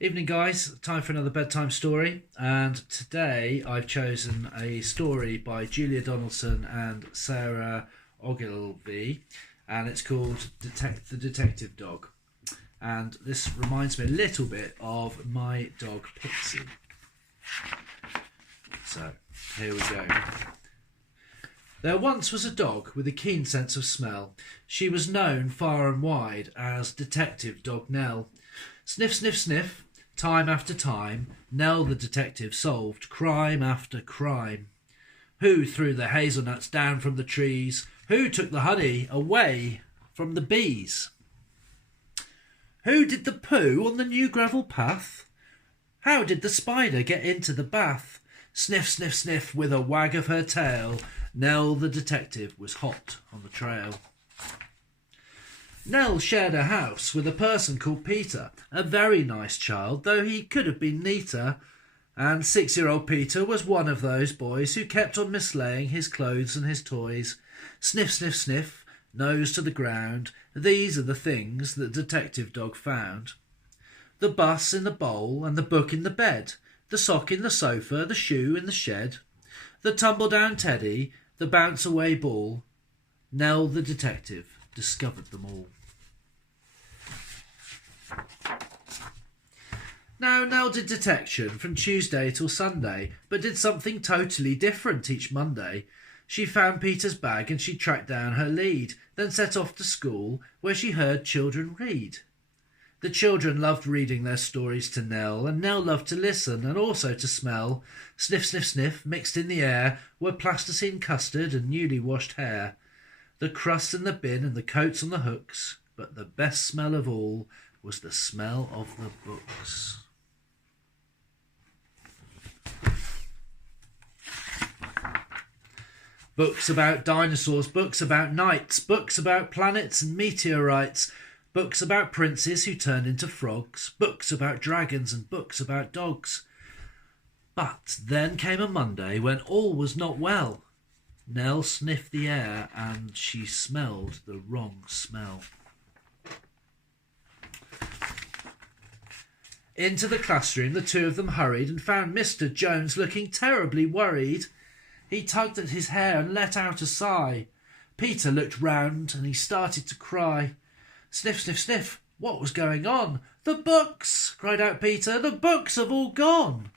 Evening, guys. Time for another bedtime story. And today I've chosen a story by Julia Donaldson and Sarah Ogilvie, and it's called The Detective Dog. And this reminds me a little bit of my dog Pixie. So, here we go. There once was a dog with a keen sense of smell. She was known far and wide as Detective Dog Nell. Sniff, sniff, sniff. Time after time, Nell the detective solved crime after crime. Who threw the hazelnuts down from the trees? Who took the honey away from the bees? Who did the poo on the new gravel path? How did the spider get into the bath? Sniff, sniff, sniff, with a wag of her tail, Nell the detective was hot on the trail. Nell shared a house with a person called Peter, a very nice child, though he could have been neater, and 6-year-old Peter was one of those boys who kept on mislaying his clothes and his toys. Sniff, sniff, sniff, nose to the ground, these are the things that Detective Dog found. The bus in the bowl and the book in the bed, the sock in the sofa, the shoe in the shed, the tumble-down teddy, the bounce-away ball. Nell the detective discovered them all. Now, Nell did detection from Tuesday till Sunday, but did something totally different each Monday. She found Peter's bag and she tracked down her lead, then set off to school, where she heard children read. The children loved reading their stories to Nell, and Nell loved to listen and also to smell. Sniff, sniff, sniff, mixed in the air were plasticine custard and newly washed hair. The crusts in the bin and the coats on the hooks, but the best smell of all was the smell of the books. Books about dinosaurs, books about knights, books about planets and meteorites, books about princes who turned into frogs, books about dragons and books about dogs. But then came a Monday when all was not well. Nell sniffed the air and she smelled the wrong smell. Into the classroom the two of them hurried and found Mr. Jones looking terribly worried. He tugged at his hair and let out a sigh. Peter looked round and he started to cry. Sniff, sniff, sniff. What was going on? The books! Cried out Peter. The books have all gone.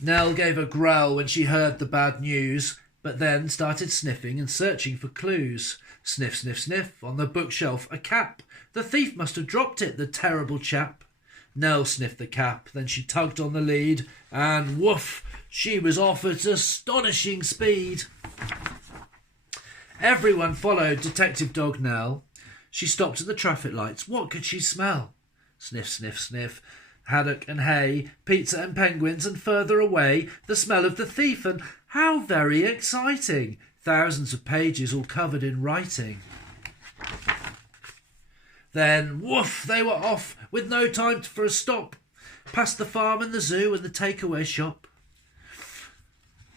Nell gave a growl when she heard the bad news, but then started sniffing and searching for clues. Sniff, sniff, sniff. On the bookshelf, a cap. The thief must have dropped it, the terrible chap. Nell sniffed the cap, then she tugged on the lead, and woof, she was off at astonishing speed. Everyone followed Detective Dog Nell. She stopped at the traffic lights. What could she smell? Sniff, sniff, sniff. Haddock and hay, pizza and penguins, and further away, the smell of the thief, and how very exciting! Thousands of pages all covered in writing. Then, woof, they were off, with no time for a stop, past the farm and the zoo and the takeaway shop.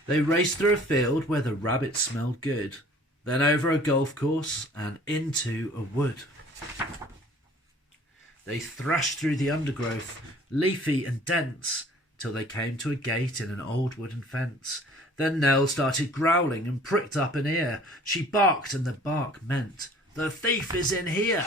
They raced through a field where the rabbits smelled good, then over a golf course and into a wood. They thrashed through the undergrowth, leafy and dense, till they came to a gate in an old wooden fence. Then Nell started growling and pricked up an ear. She barked, and the bark meant, "The thief is in here."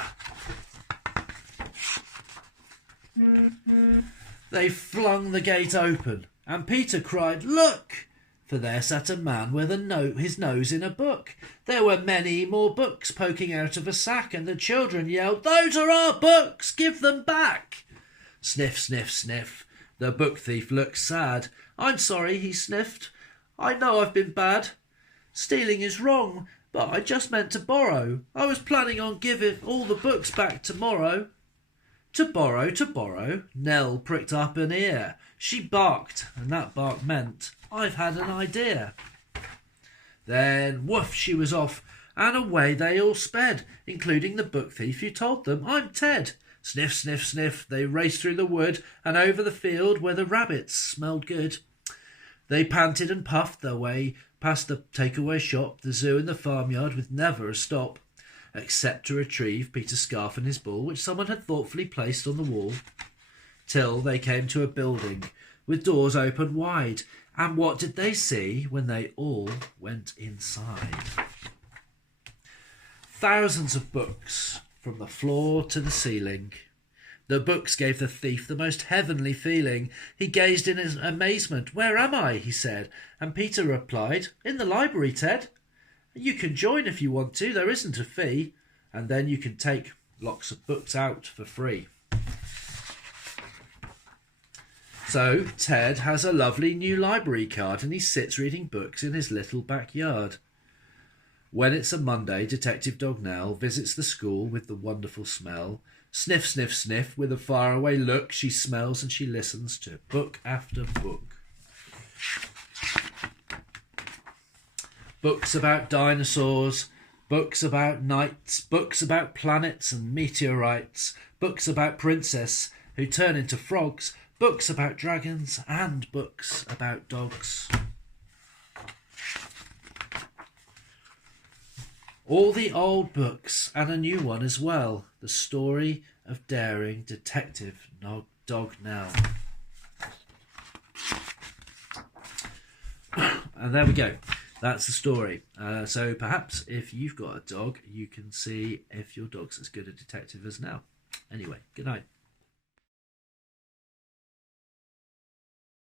They flung the gate open, and Peter cried, "Look!" For there sat a man with his nose in a book. There were many more books poking out of a sack, and the children yelled, "Those are our books! Give them back!" Sniff, sniff, sniff. The book thief looked sad. "I'm sorry," he sniffed. "I know I've been bad. Stealing is wrong, but I just meant to borrow. I was planning on giving all the books back tomorrow." To borrow, to borrow. Nell pricked up an ear. She barked, and that bark meant, "I've had an idea." Then, woof, she was off, and away they all sped, including the book thief who told them, "I'm Ted." Sniff, sniff, sniff, they raced through the wood and over the field where the rabbits smelled good. They panted and puffed their way past the takeaway shop, the zoo and the farmyard with never a stop. except to retrieve Peter's scarf and his ball, which someone had thoughtfully placed on the wall, till they came to a building with doors open wide. And what did they see when they all went inside? Thousands of books from the floor to the ceiling. The books gave the thief the most heavenly feeling. He gazed in his amazement. "Where am I?" he said. And Peter replied, "In the library, Ted. You can join if you want to. There isn't a fee. And then you can take lots of books out for free." So Ted has a lovely new library card and he sits reading books in his little backyard. When it's a Monday, Detective Dog Nell visits the school with the wonderful smell. Sniff, sniff, sniff, with a faraway look, she smells and she listens to book after book. Books about dinosaurs, books about knights, books about planets and meteorites, books about princess who turn into frogs, books about dragons, and books about dogs. All the old books and a new one as well. The story of daring Detective Dog Nell. And there we go. That's the story. So perhaps if you've got a dog, you can see if your dog's as good a detective as Nell. Anyway, good night.